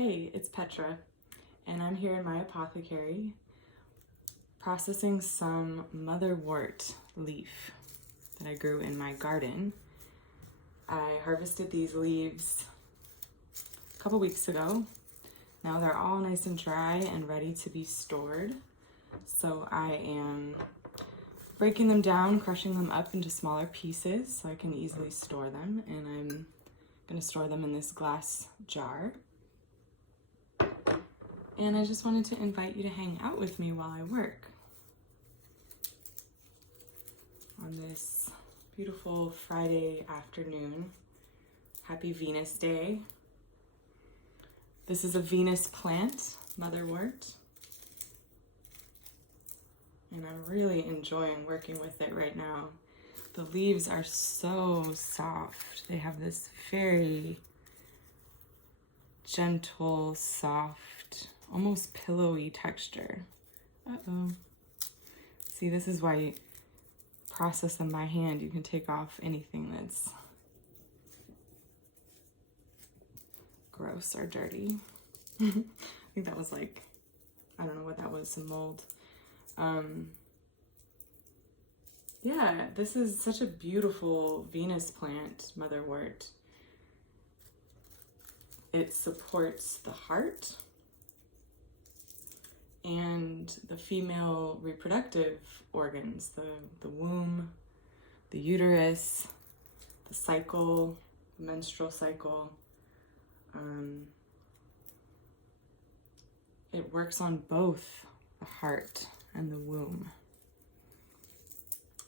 Hey, it's Petra, and I'm here in my apothecary processing some motherwort leaf that I grew in my garden. I harvested these leaves a couple weeks ago. Now they're all nice and dry and ready to be stored. So I am breaking them down, crushing them up into smaller pieces so I can easily store them. And I'm gonna store them in this glass jar. And I just wanted to invite you to hang out with me while I work on this beautiful Friday afternoon. Happy Venus Day. This is a Venus plant, motherwort. And I'm really enjoying working with it right now. The leaves are so soft. They have this very gentle, soft, almost pillowy texture. Uh-oh. See, this is why you process them by hand. You can take off anything that's gross or dirty. I think that was like, I don't know what that was, some mold. Yeah, this is such a beautiful Venus plant, motherwort. It supports the heart and the female reproductive organs, the womb, the uterus, the cycle, the menstrual cycle. It works on both the heart and the womb.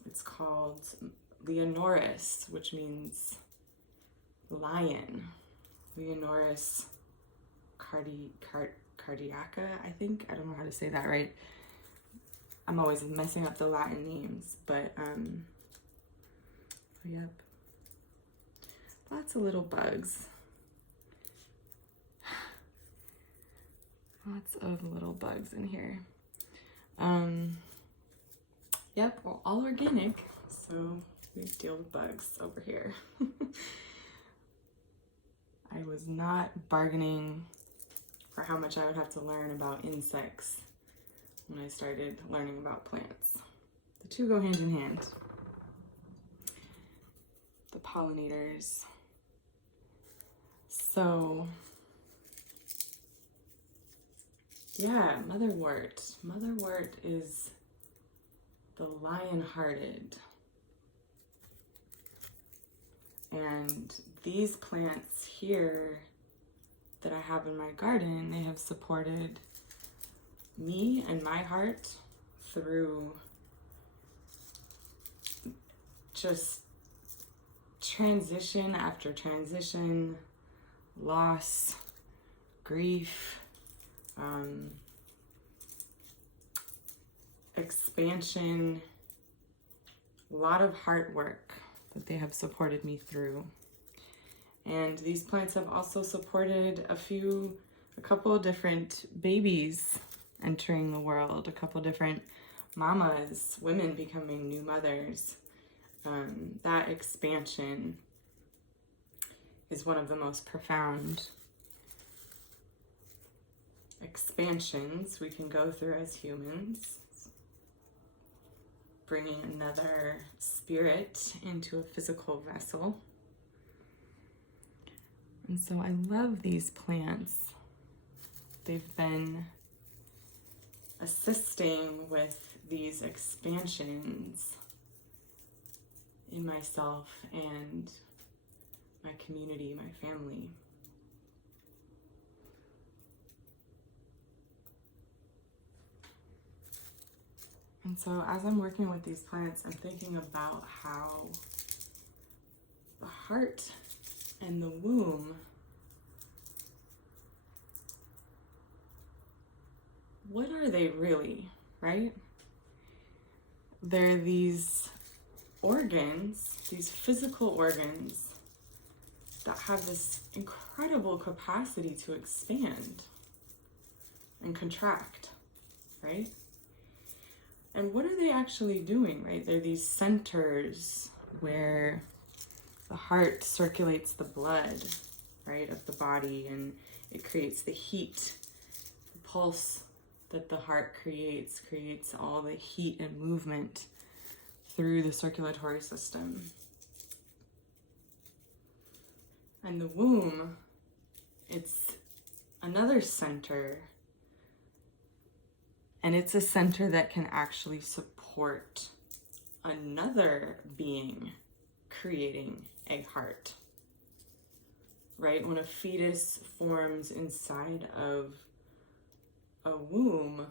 It's called Leonoris, which means lion. Leonoris cardiaca, I think. I don't know how to say that right. I'm always messing up the Latin names, but yep. Lots of little bugs. Lots of little bugs in here. Yep, well, all organic, so we deal with bugs over here. I was not bargaining for how much I would have to learn about insects when I started learning about plants. The two go hand in hand. The pollinators. So, yeah, motherwort. Motherwort is the lion-hearted. And these plants here that I have in my garden, they have supported me and my heart through just transition after transition, loss, grief, expansion, a lot of hard work that they have supported me through. And these plants have also supported a couple of different babies entering the world, a couple different mamas, women becoming new mothers. That expansion is one of the most profound expansions we can go through as humans. Bringing another spirit into a physical vessel. And so I love these plants. They've been assisting with these expansions in myself and my community, my family. And so as I'm working with these plants, I'm thinking about how the heart and the womb, what are they really, right? They're these organs, these physical organs that have this incredible capacity to expand and contract, right? And what are they actually doing, right? They're these centers where the heart circulates the blood, right, of the body, and It creates the heat, the pulse that the heart creates all the heat and movement through the circulatory system. And the womb, it's another center. And it's a center that can actually support another being creating a heart. Right? When a fetus forms inside of a womb,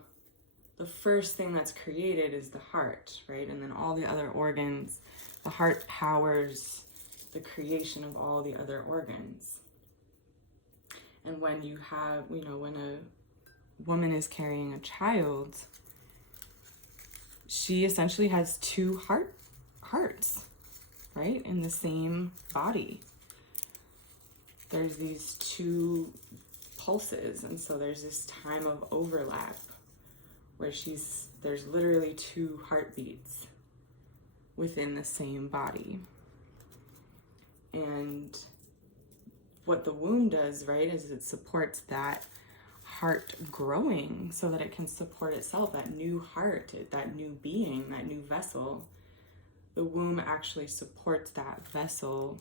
the first thing that's created is the heart, right? And then all the other organs, the heart powers the creation of all the other organs. And when you have, when a woman is carrying a child, she essentially has two hearts, right? In the same body. There's these two pulses, and so there's this time of overlap where there's literally two heartbeats within the same body. And what the womb does, right, is it supports that heart growing so that it can support itself, that new heart, that new being, that new vessel. The womb actually supports that vessel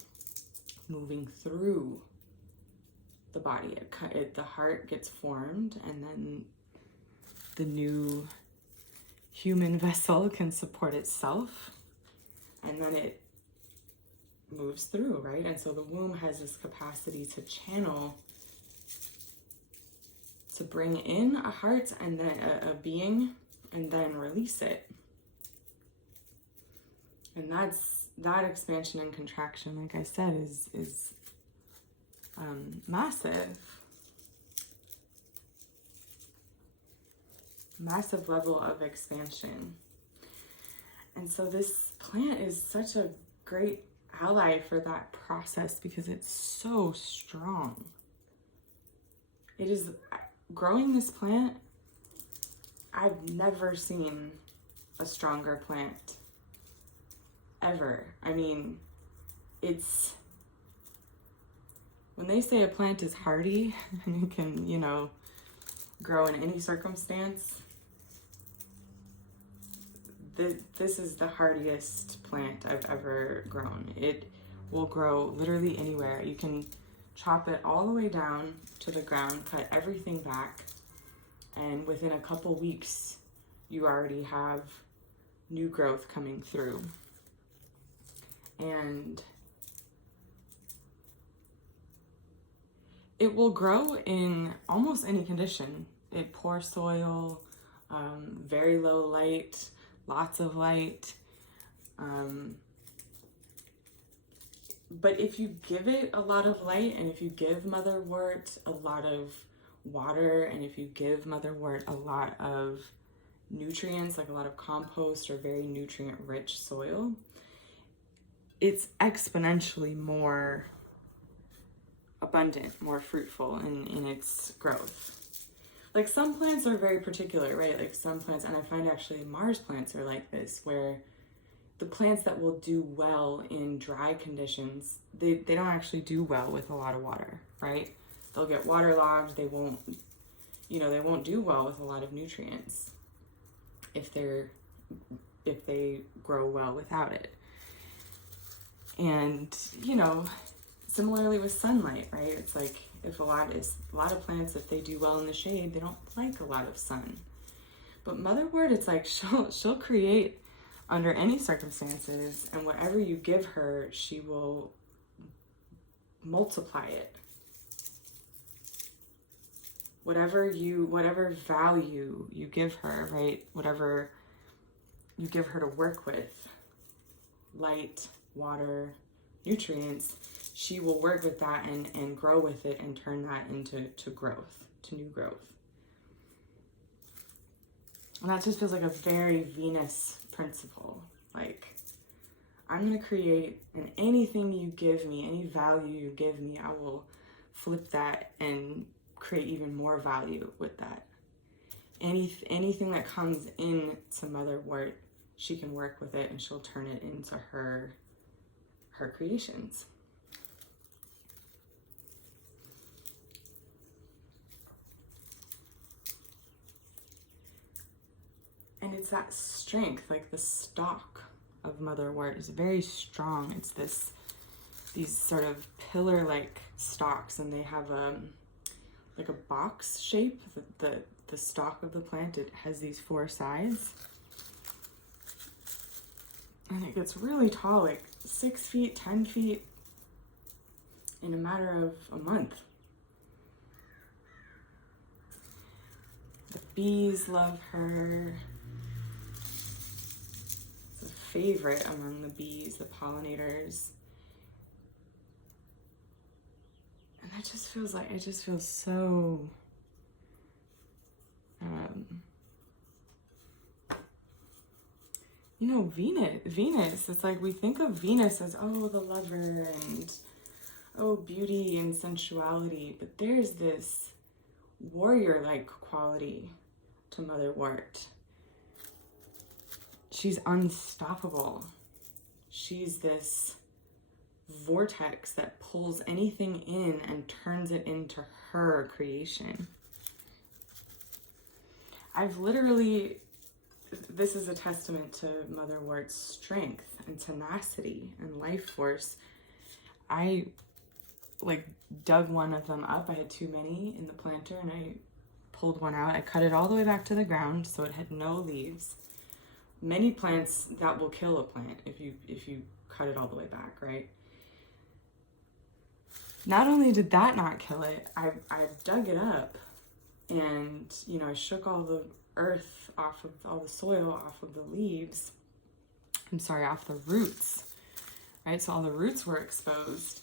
moving through the body. The heart gets formed, and then the new human vessel can support itself, and then it moves through, right? And so the womb has this capacity to channel, to bring in a heart and then a being, and then release it. And that expansion and contraction, like I said, is massive level of expansion. And so this plant is such a great ally for that process because it's so strong. It is, growing this plant, I've never seen a stronger plant ever. I mean, it's, when they say a plant is hardy and it can, grow in any circumstance, this is the hardiest plant I've ever grown. It will grow literally anywhere. You can chop it all the way down to the ground, cut everything back, and within a couple weeks, you already have new growth coming through. And it will grow in almost any condition. Poor soil, very low light, lots of light. But if you give it a lot of light, and if you give Motherwort a lot of water, and if you give Motherwort a lot of nutrients, like a lot of compost or very nutrient-rich soil, it's exponentially more abundant, more fruitful in its growth. Like some plants are very particular, right? Like some plants, and I find actually Mars plants are like this, where the plants that will do well in dry conditions, they don't actually do well with a lot of water, right? They'll get waterlogged, they won't do well with a lot of nutrients if they grow well without it. And, similarly with sunlight, right? It's like if a lot of plants, if they do well in the shade, they don't like a lot of sun. But Motherwort, it's like she'll create under any circumstances, and whatever you give her, she will multiply it. Whatever value you give her, right? Whatever you give her to work with, light, water, nutrients, she will work with that and grow with it and turn that into growth, to new growth. And that just feels like a very Venus principle. Like, I'm going to create, and anything you give me, any value you give me, I will flip that and create even more value with that. Anything that comes in to Motherwort, she can work with it and she'll turn it into her creations. it's that strength, like the stalk of Motherwort is very strong. It's these sort of pillar-like stalks, and they have like a box shape. The stalk of the plant, it has these 4 sides. And it gets really tall, like 6 feet, 10 feet in a matter of a month. The bees love her. It's a favorite among the bees, the pollinators. And it just feels so you know, Venus, it's like we think of Venus as, oh, the lover and, oh, beauty and sensuality, but there's this warrior-like quality to Motherwort. She's unstoppable. She's this vortex that pulls anything in and turns it into her creation. This is a testament to Motherwort's strength and tenacity and life force. I dug one of them up. I had too many in the planter and I pulled one out. I cut it all the way back to the ground so it had no leaves. Many plants, that will kill a plant if you cut it all the way back, right? Not only did that not kill it, I dug it up and, you know, I shook all the earth off of, all the soil off of the leaves. Off the roots, right? So all the roots were exposed.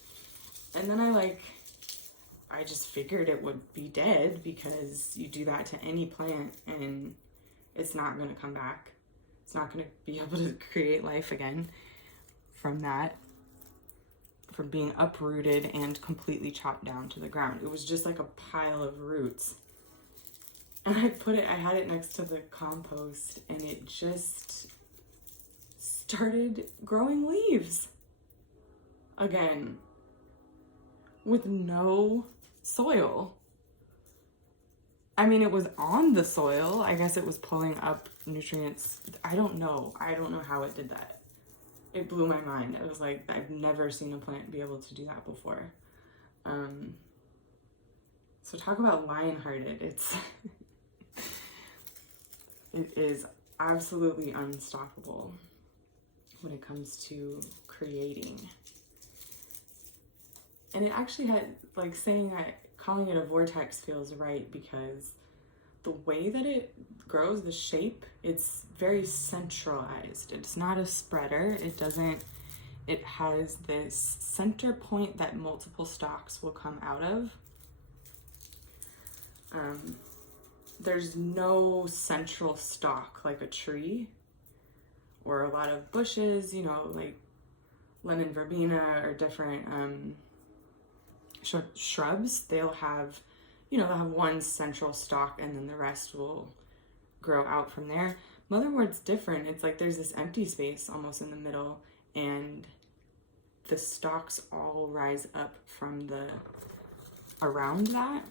And then I just figured it would be dead, because you do that to any plant and it's not going to come back. It's not going to be able to create life again from being uprooted and completely chopped down to the ground. It was just like a pile of roots. And I had it next to the compost, and it just started growing leaves again with no soil. I mean, it was on the soil. I guess it was pulling up nutrients. I don't know how it did that. It blew my mind. It was like, I've never seen a plant be able to do that before. So talk about lion-hearted. It is absolutely unstoppable when it comes to creating. And it actually had, calling it a vortex feels right, because the way that it grows, the shape, it's very centralized. It's not a spreader. It has this center point that multiple stalks will come out of. There's no central stalk like a tree or a lot of bushes, you know, like lemon verbena or different shrubs. They'll have one central stalk and then the rest will grow out from there. Motherwort's different. It's like there's this empty space almost in the middle, and the stalks all rise up from around that.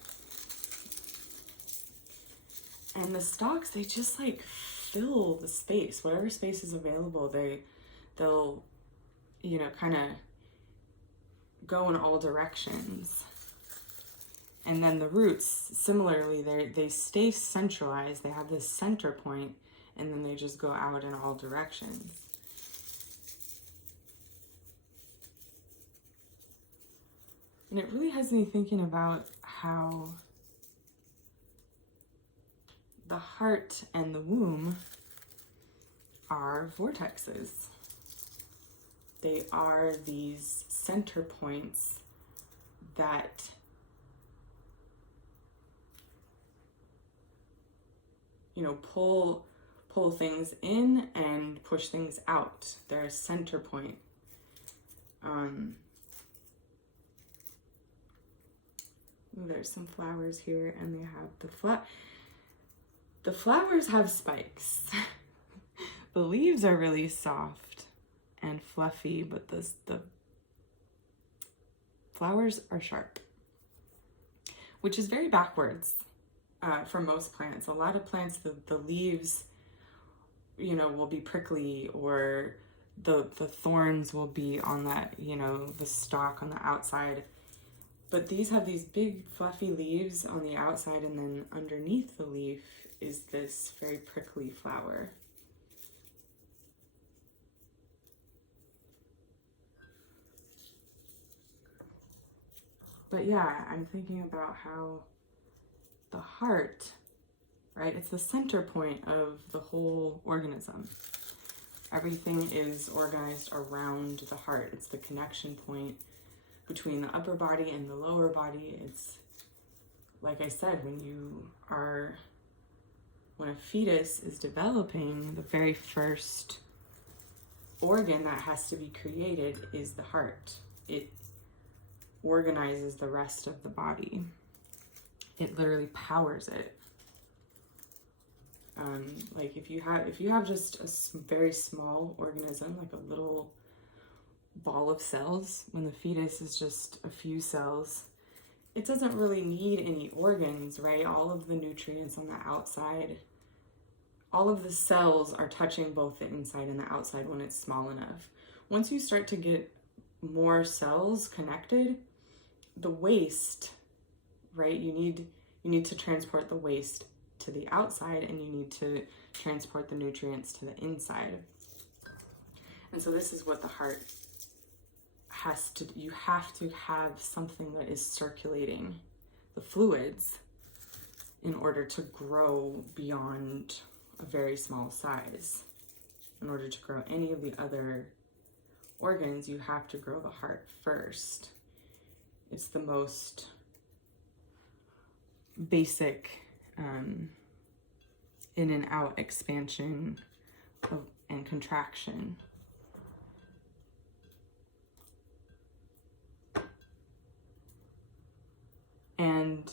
And the stalks, they just fill the space. Whatever space is available, they'll, you know, kind of go in all directions. And then the roots, similarly, they stay centralized. They have this center point, and then they just go out in all directions. And it really has me thinking about how the heart and the womb are vortexes. They are these center points that pull things in and push things out. They're a center point. There's some flowers here, and they have the flowers have spikes. The leaves are really soft and fluffy, but the flowers are sharp, which is very backwards for most plants. A lot of plants, the leaves you know, will be prickly, or the thorns will be on that, you know, the stalk on the outside. But these have these big fluffy leaves on the outside, and then underneath the leaf is this very prickly flower. But yeah, I'm thinking about how the heart, right, it's the center point of the whole organism. Everything is organized around the heart. It's the connection point between the upper body and the lower body. It's, like I said, when a fetus is developing, the very first organ that has to be created is the heart. It organizes the rest of the body. It literally powers it. Like if you have just a very small organism, like a little ball of cells, when the fetus is just a few cells, it doesn't really need any organs, right? All of the nutrients on the outside, all of the cells are touching both the inside and the outside when it's small enough. Once you start to get more cells connected, the waste, right? You need to transport the waste to the outside, and you need to transport the nutrients to the inside. And so this is what the heart has to, you have to have something that is circulating the fluids in order to grow beyond a very small size. In order to grow any of the other organs, you have to grow the heart first. It's the most basic in and out expansion and contraction. And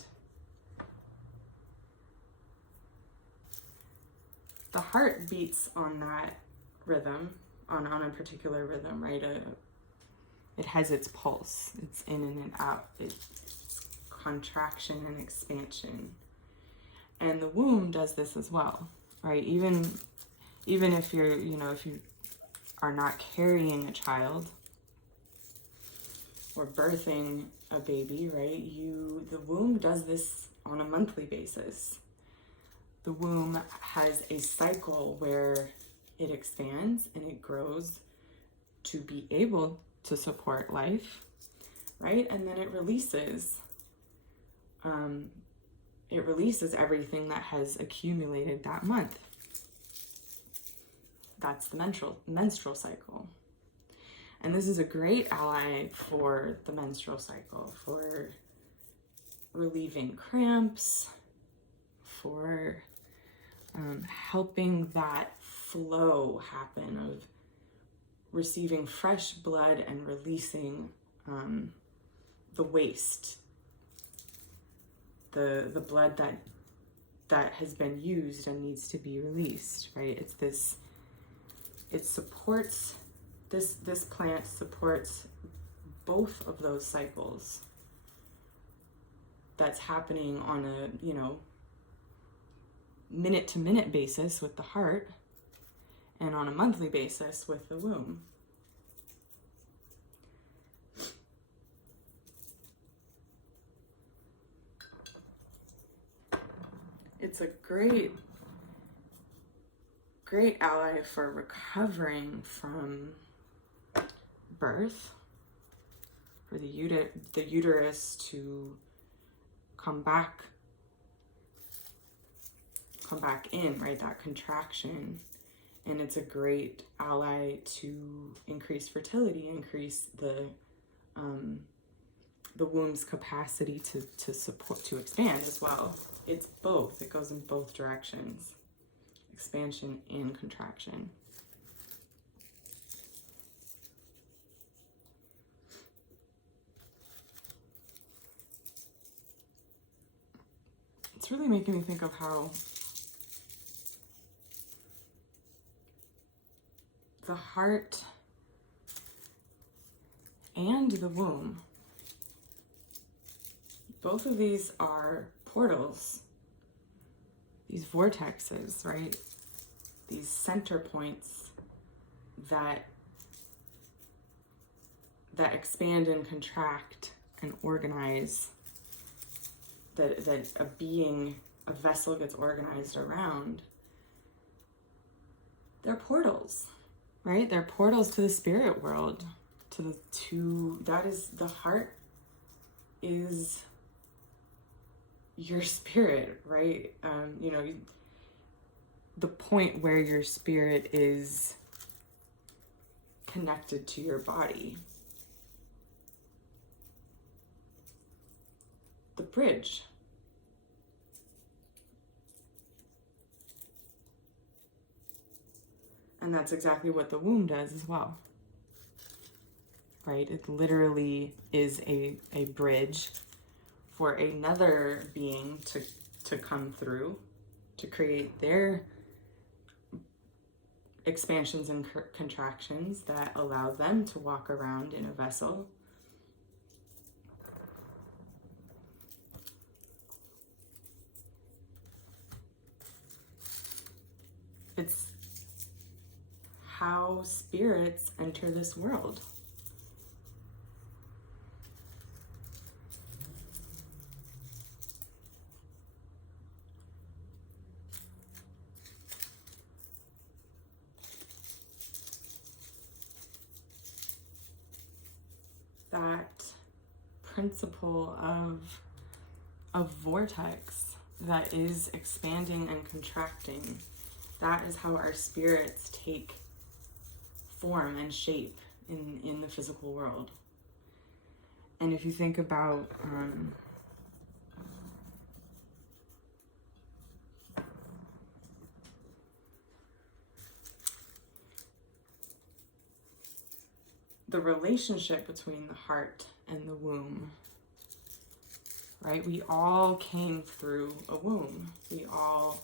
the heart beats on that rhythm, on a particular rhythm, right? It has its pulse. It's in and out. It's contraction and expansion. And the womb does this as well, right? Even if you're, if you are not carrying a child or birthing a baby, right? The womb does this on a monthly basis. The womb has a cycle where it expands and it grows to be able to support life, right? And then it releases. It releases everything that has accumulated that month. That's the menstrual cycle. And this is a great ally for the menstrual cycle, for relieving cramps, for helping that flow happen of receiving fresh blood and releasing the waste, the blood that has been used and needs to be released, right? This plant supports both of those cycles. That's happening on a, minute to minute basis with the heart, and on a monthly basis with the womb. It's a great ally for recovering from birth, for the uterus to come back in, right? That contraction. And it's a great ally to increase fertility, increase the womb's capacity to support, to expand as well. It's both. It goes in both directions, expansion and contraction. It's really making me think of how the heart and the womb, both of these are portals, these vortexes, right? these center points that expand and contract and organize, that a vessel gets organized around. They're portals, right? They're portals to the spirit world, that is, the heart is your spirit, right? The point where your spirit is connected to your body. The bridge. And that's exactly what the womb does as well, right? It literally is a bridge for another being to come through, to create their expansions and contractions that allow them to walk around in a vessel. It's how spirits enter this world. That principle of a vortex that is expanding and contracting, that is how our spirits take form and shape in the physical world. And if you think about the relationship between the heart and the womb, right? We all came through a womb. We all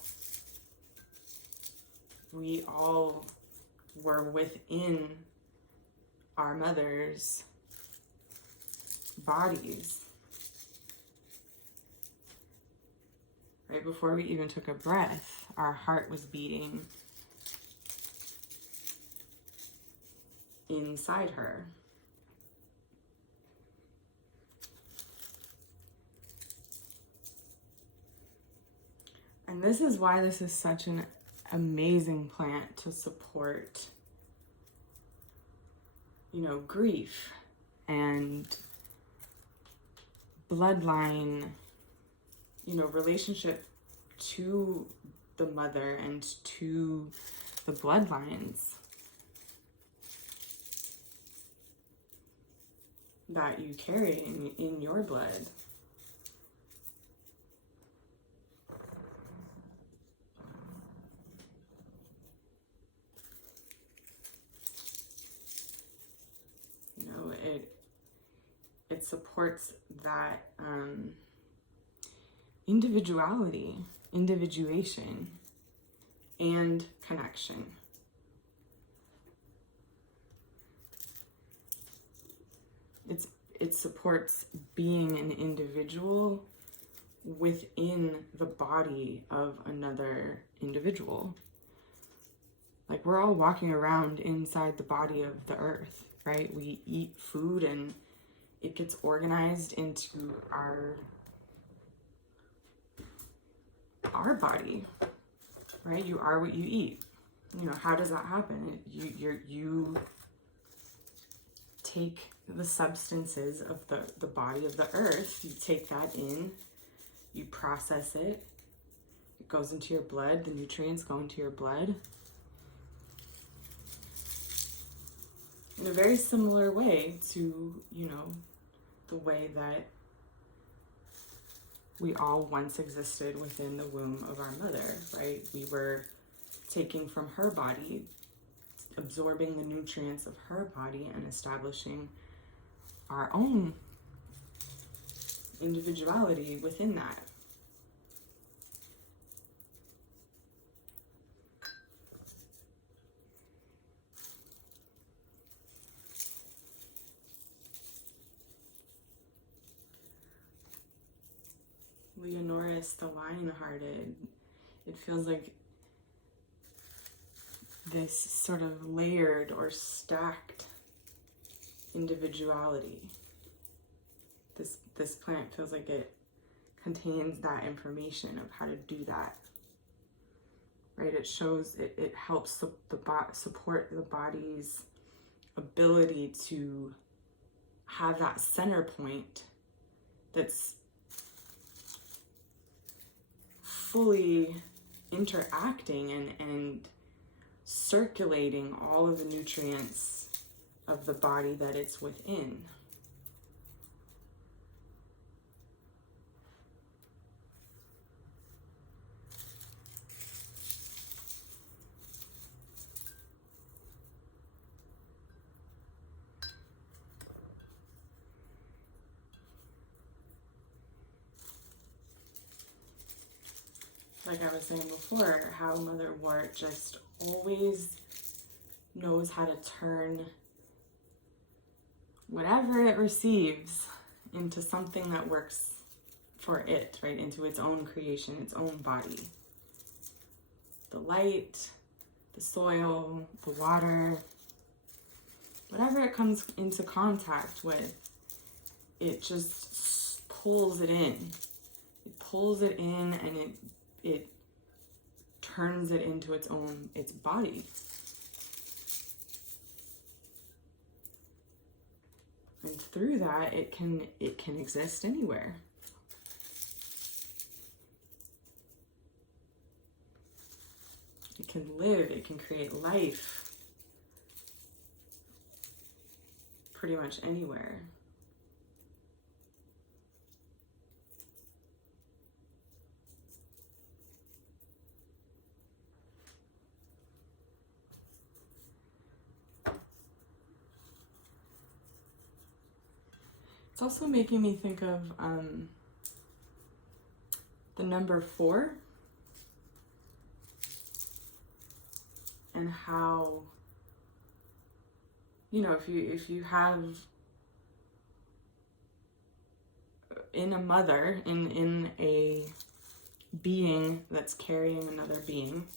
were within our mother's bodies. Right before we even took a breath, our heart was beating inside her. And this is why this is such an amazing plant to support, grief and bloodline, relationship to the mother and to the bloodlines that you carry in your blood. It supports that individuation, and connection. It supports being an individual within the body of another individual. Like, we're all walking around inside the body of the earth, right? We eat food and it gets organized into our body, right? You are what you eat. How does that happen? You take the substances of the body of the earth, you take that in, you process it, it goes into your blood, the nutrients go into your blood. In a very similar way to, the way that we all once existed within the womb of our mother, right? We were taking from her body, absorbing the nutrients of her body and establishing our own individuality within that. Leonoris, the lion-hearted, it feels like this sort of layered or stacked individuality. This plant feels like it contains that information of how to do that, right? It shows, it helps support the body's ability to have that center point that's fully interacting and circulating all of the nutrients of the body that it's within. Like I was saying before, how Motherwort just always knows how to turn whatever it receives into something that works for it, right? Into its own creation, its own body. The light, the soil, the water, whatever it comes into contact with, it just pulls it in. It pulls it in and it turns it into its body. And through that, it can exist anywhere. It can live, it can create life pretty much anywhere. It's also making me think of the number 4 and how, you know, if you have in a mother, in a being that's carrying another being,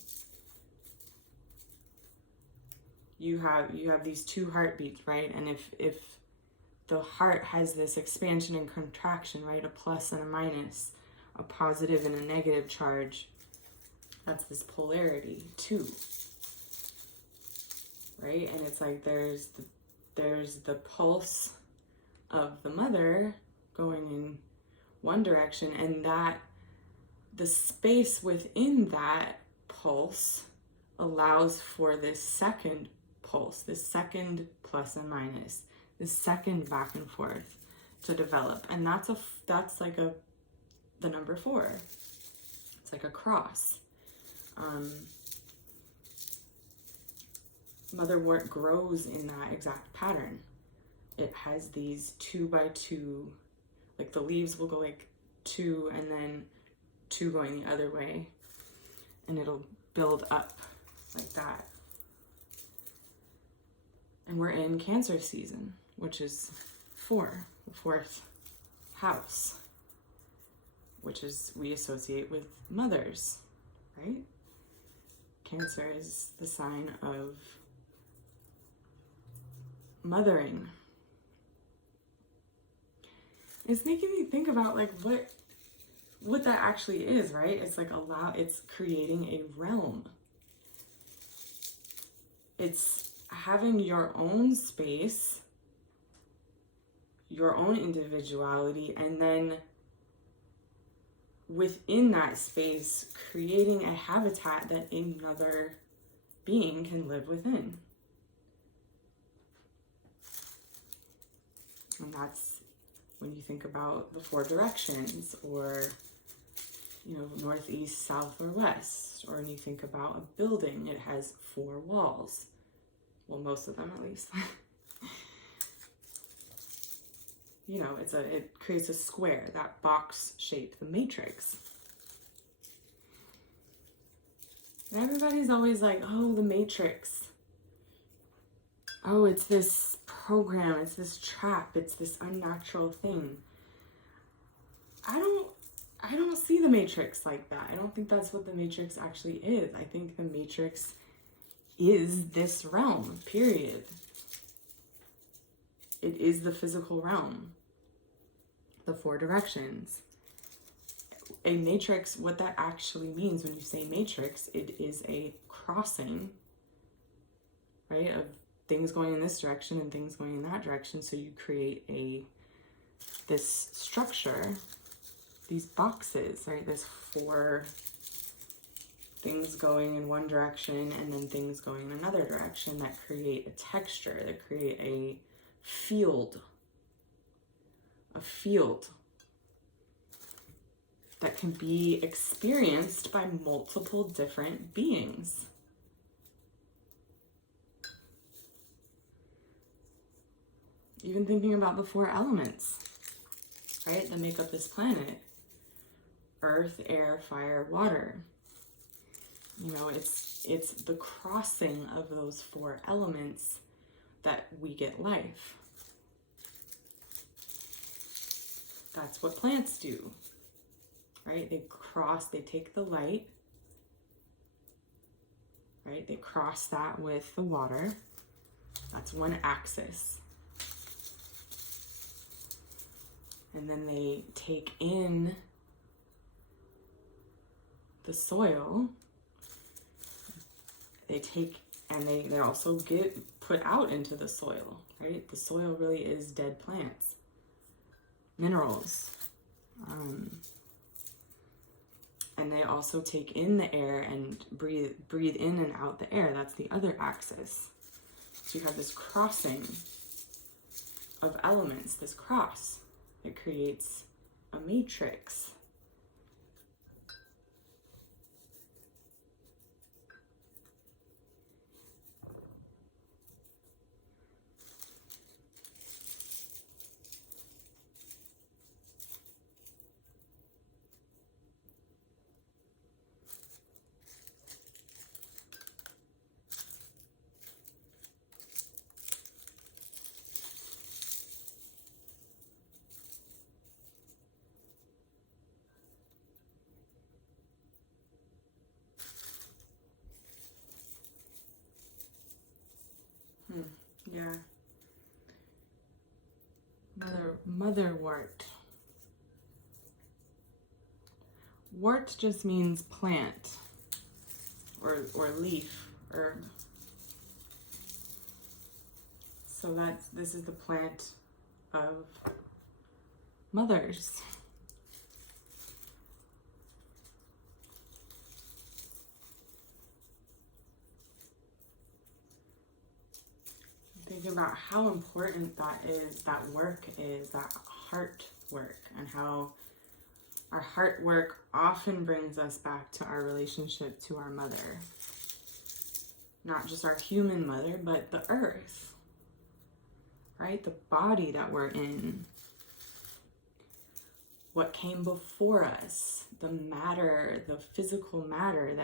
you have these 2 heartbeats, right? And if the heart has this expansion and contraction, right? A plus and a minus, a positive and a negative charge. That's this polarity too, right? And it's like there's the pulse of the mother going in one direction, and that the space within that pulse allows for this second pulse, this second plus and minus, the second back and forth to develop. And that's like the number 4. It's like a cross. Motherwort grows in that exact pattern. It has these 2 by 2, like the leaves will go like 2 and then 2 going the other way, and it'll build up like that. And we're in Cancer season, which is 4, the 4th house, which is, we associate with mothers, right? Cancer is the sign of mothering. It's making me think about like what that actually is, right? It's like it's creating a realm. It's having your own space, your own individuality, and then within that space, creating a habitat that another being can live within. And that's when you think about the 4 directions, or, you know, north, east, south, or west. Or when you think about a building, it has 4 walls. Well, most of them at least. You know, it creates a square, that box shape, the matrix. And everybody's always like, oh, the matrix. Oh, it's this program, it's this trap, it's this unnatural thing. I don't see the matrix like that. I don't think that's what the matrix actually is. I think the matrix is this realm, period. It is the physical realm. The 4 directions. A matrix, what that actually means when you say matrix, it is a crossing, right, of things going in this direction and things going in that direction. So you create this structure, these boxes, right? This 4 things going in one direction and then things going in another direction that create a texture, that create a field that can be experienced by multiple different beings. Even thinking about the 4 elements, right, that make up this planet. Earth, air, fire, water. You know, it's the crossing of those 4 elements that we get life. That's what plants do, right? They take the light, right? They cross that with the water. That's one axis. And then they take in the soil. They also get put out into the soil, right? The soil really is dead plants, minerals. And they also take in the air and breathe in and out the air. That's the other axis. So you have this crossing of elements, this cross. It creates a matrix. Yeah. Motherwort. Wort just means plant or leaf, herb. So this is the plant of mothers. Thinking about how important that work is, that heart work, and how our heart work often brings us back to our relationship to our mother. Not just our human mother, but the earth, right? The body that we're in. What came before us, the matter, the physical matter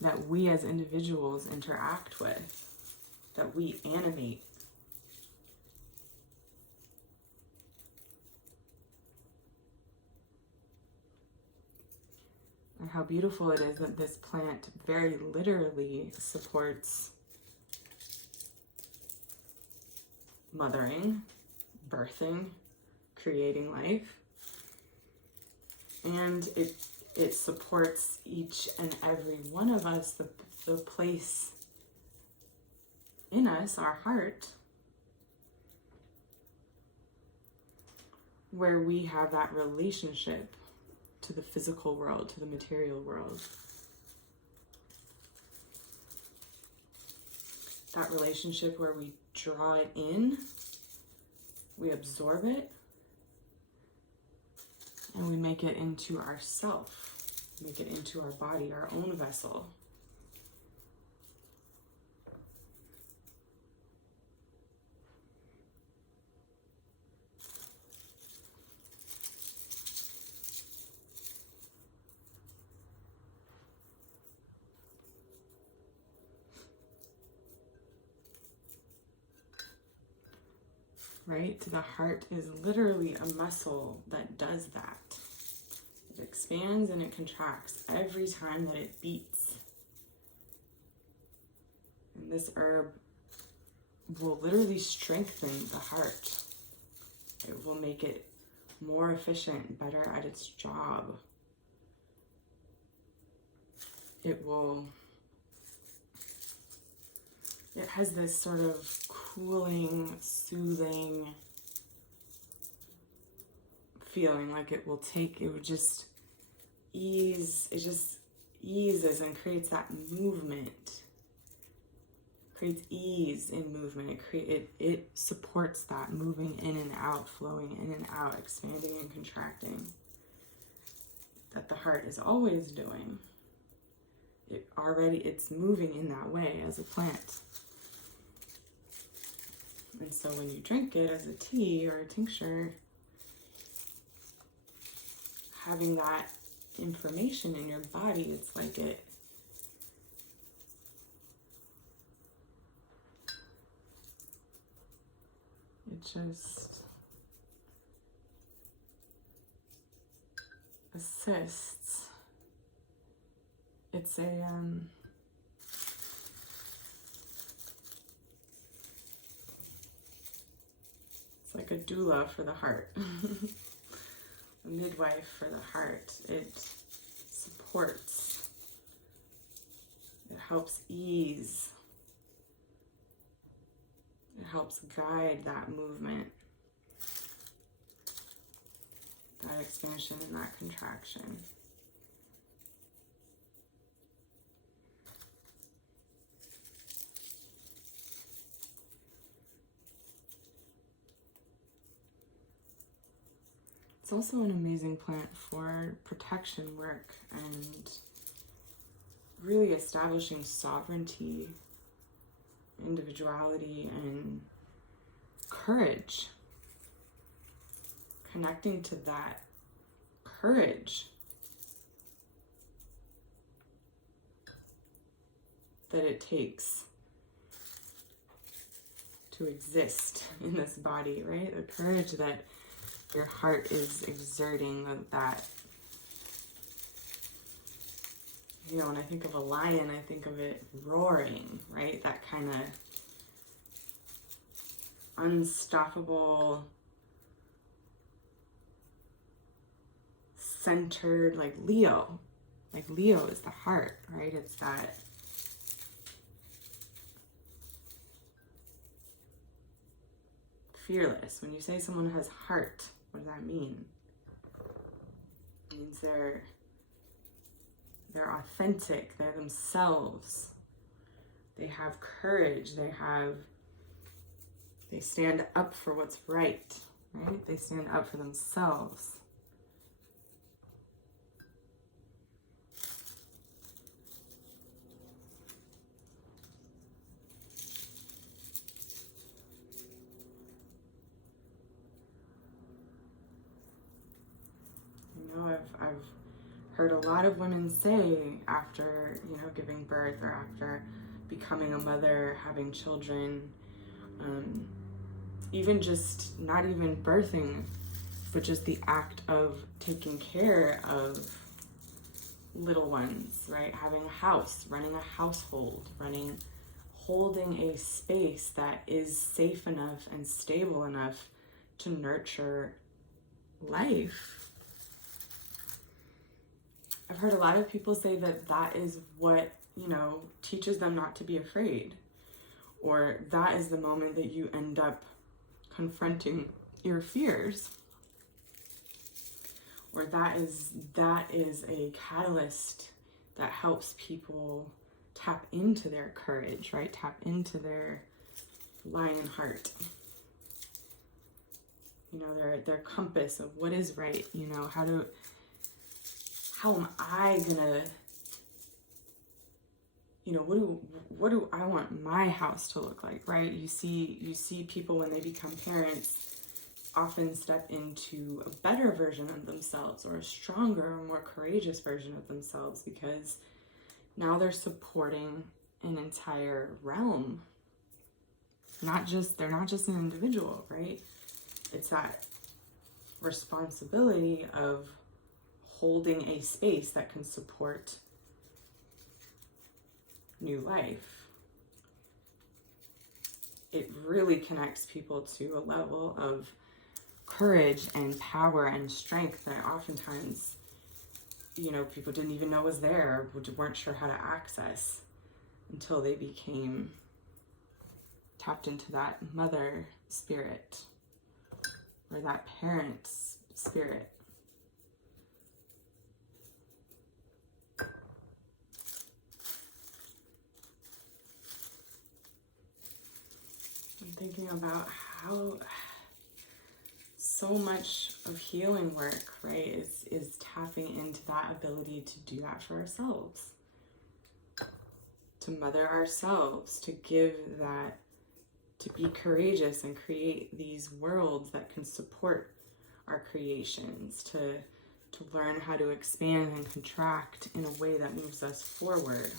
that we as individuals interact with, that we animate. And how beautiful it is that this plant very literally supports mothering, birthing, creating life. And it supports each and every one of us, the place in us, our heart, where we have that relationship to the physical world, to the material world. That relationship where we draw it in, we absorb it, and we make it into ourself, make it into our body, our own vessel. Right? The heart is literally a muscle that does that. It expands and it contracts every time that it beats. And this herb will literally strengthen the heart. It will make it more efficient, better at its job. It has this sort of cooling, soothing feeling, like it would just ease, it just eases and creates that movement. Creates ease in movement. It supports that moving in and out, flowing in and out, expanding and contracting, that the heart is always doing. It's moving in that way as a plant. And so when you drink it as a tea or a tincture, having that information in your body, it's like it just assists. It's like a doula for the heart, a midwife for the heart. It supports, it helps ease, it helps guide that movement, that expansion and that contraction. It's also an amazing plant for protection work and really establishing sovereignty, individuality, and courage. Connecting to that courage that it takes to exist in this body, right? The courage that your heart is exerting, that, you know, when I think of a lion, I think of it roaring, right? That kind of unstoppable, centered, like Leo. Like Leo is the heart, right? It's that fearless. When you say someone has heart, what does that mean? It means they're authentic, they're themselves. They have courage, they stand up for what's right? They stand up for themselves. I've heard a lot of women say after, giving birth or after becoming a mother, having children, even just not even birthing, but just the act of taking care of little ones, right? Having a house, running a household, holding a space that is safe enough and stable enough to nurture life. I've heard a lot of people say that is what, teaches them not to be afraid, or that is the moment that you end up confronting your fears, or that is a catalyst that helps people tap into their courage, right? Tap into their lion heart. Their compass of what is right, how am I gonna, what do I want my house to look like, right? You see people when they become parents often step into a better version of themselves, or a stronger or more courageous version of themselves, because now they're supporting an entire realm. They're not just an individual, right? It's that responsibility of holding a space that can support new life. it really connects people to a level of courage and power and strength that oftentimes, people didn't even know was there, or weren't sure how to access until they became tapped into that mother spirit or that parent spirit. I'm thinking about how so much of healing work, right, is tapping into that ability to do that for ourselves, to mother ourselves, to give that, to be courageous and create these worlds that can support our creations, to learn how to expand and contract in a way that moves us forward,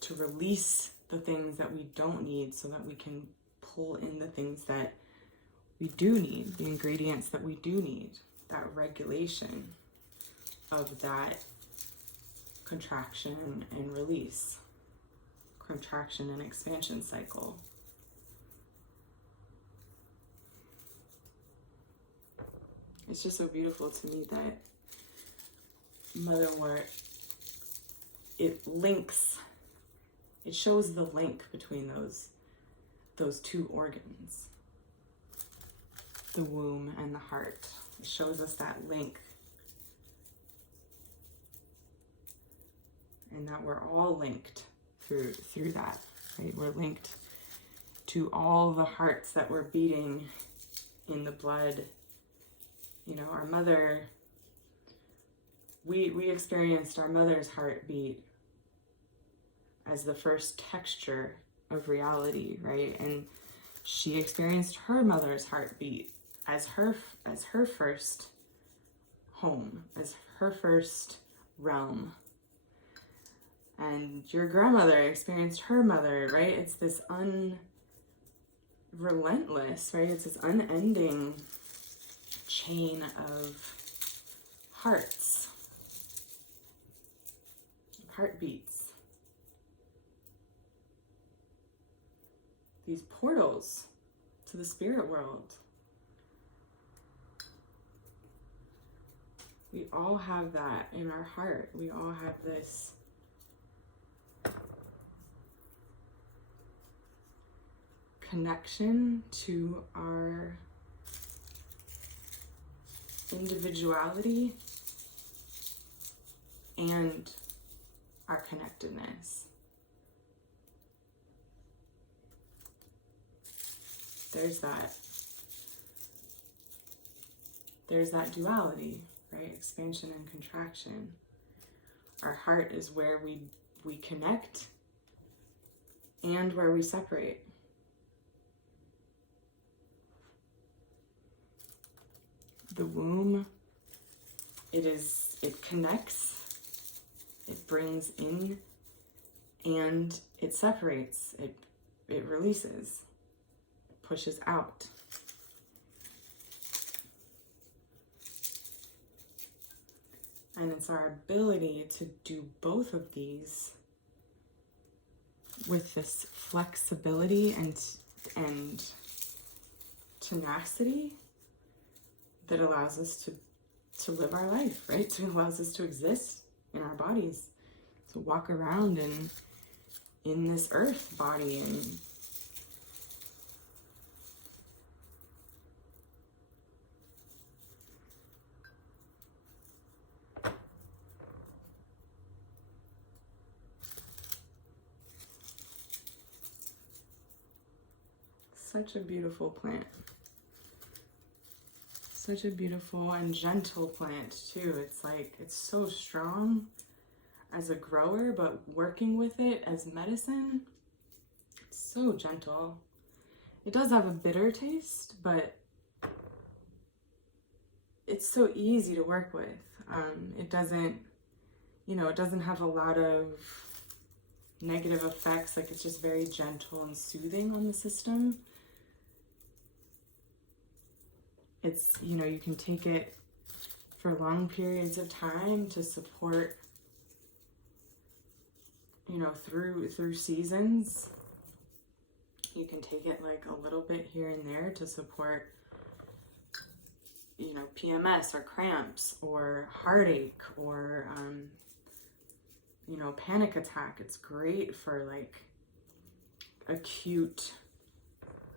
to release the things that we don't need so that we can pull in the things that we do need, the ingredients that we do need, that regulation of that contraction and release, contraction and expansion cycle. It's just so beautiful to me that Motherwort, it shows the link between those two organs, the womb and the heart. It shows us that link, and that we're all linked through that, right? We're linked to all the hearts that were beating in the blood. Our mother, we experienced our mother's heartbeat as the first texture of reality, right? And she experienced her mother's heartbeat as her first home, as her first realm. And your grandmother experienced her mother, right? It's this relentless, right? It's this unending chain of heartbeats. These portals to the spirit world. We all have that in our heart. We all have this connection to our individuality and our connectedness. There's that duality, right? Expansion and contraction. Our heart is where we connect and where we separate. The womb, it connects, it brings in, and it separates, it releases, pushes out. And it's our ability to do both of these with this flexibility and tenacity that allows us to live our life, right? It allows us to exist in our bodies, to walk around in this earth body and such a beautiful plant. Such a beautiful and gentle plant too. It's so strong as a grower, but working with it as medicine, it's so gentle. It does have a bitter taste, but it's so easy to work with. It doesn't have a lot of negative effects. It's just very gentle and soothing on the system. It's, you can take it for long periods of time to support, through seasons. You can take it like a little bit here and there to support, you know, PMS or cramps or heartache or, you know, panic attack. It's great for like acute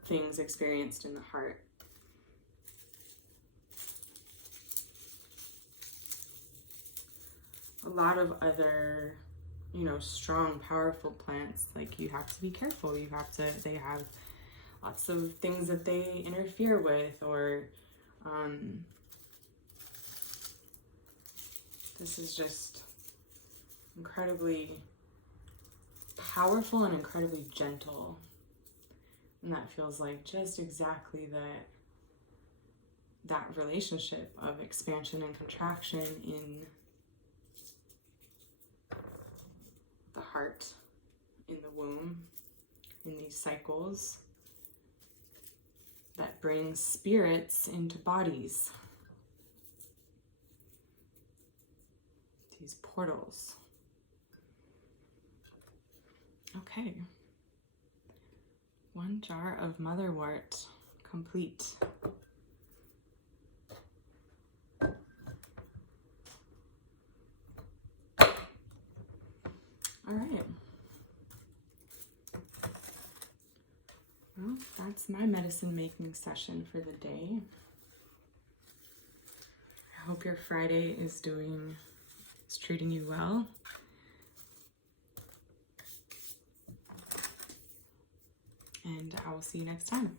things experienced in the heart. A lot of other, you know, strong, powerful plants, like you have to be careful. You have to, they have lots of things that they interfere with, or this is just incredibly powerful and incredibly gentle. And that feels like just exactly that relationship of expansion and contraction in the heart, in the womb, in these cycles that brings spirits into bodies. These portals. Okay. 1 jar of Motherwort complete. All right. Well, that's my medicine making session for the day. I hope your Friday is treating you well. And I will see you next time.